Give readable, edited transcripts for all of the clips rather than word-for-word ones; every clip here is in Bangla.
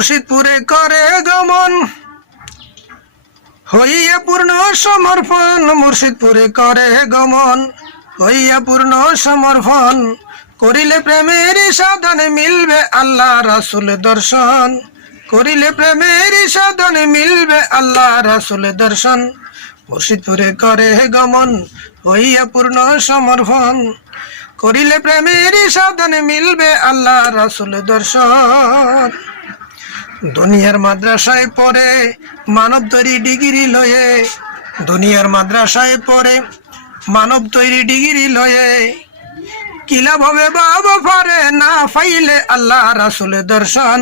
মুর্শিদপুরে করে গমন হইয়া পূর্ণ সমর্পণ, মুর্শিদপুরে করে গমন হইয়া পূর্ণ সমর্পণ, করিলে প্রেমের সাধনে মিলবে আল্লাহ রাসূল দর্শন, করিলে প্রেমের সাধনে মিলবে আল্লাহ রাসূল দর্শন। মুর্শিদপুরে করে গমন হইয়া পূর্ণ সমর্পণ, করিলে প্রেমের সাধনে মিলবে আল্লাহ রাসূল দর্শন। দুনিয়ার মাদ্রাসায় পড়ে মানব তৈরি ডিগ্রি লয়ে, দুনিয়ার মাদ্রাসায় পড়ে মানব তৈরি ডিগ্রি লয়ে, কিলা ভাবে বাবা পারে না পাইলে আল্লাহ রাসূল দর্শন,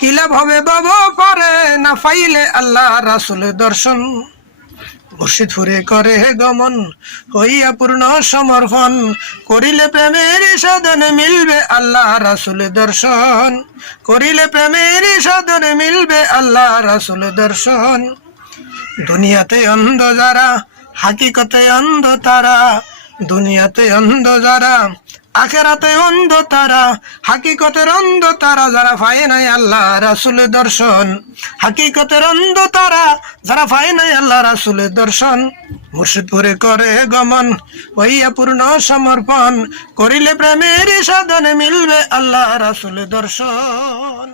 কিলা ভাবে বাবা পারে না পাইলে আল্লাহ রাসূল দর্শন। মুর্শিদপুরে করে গমন হইয়া পূর্ণ সমর্পণ, করিলে প্রেমের সাধনে মিলবে আল্লাহ রাসূল দর্শন, করিলে প্রেমের সাধনে মিলবে আল্লাহ রাসূল দর্শন। দুনিয়াতে অন্ধ যারা হাকিকতে অন্ধ তারা, দুনিয়াতে অন্ধ যারা আখেরাতে অন্ধ তারা, হাকিকতের অন্ধ তারা যারা পায় নাই আল্লাহ রাসূল দর্শন, হাকিকতের অন্ধ তারা যারা পায় নাই আল্লাহ রাসূল দর্শন। মুর্শিদপুরে করে গমন হইয়া পূর্ণ সমর্পণ, করিলে প্রেমের সাধনে মিলবে আল্লাহ রাসূল দর্শন।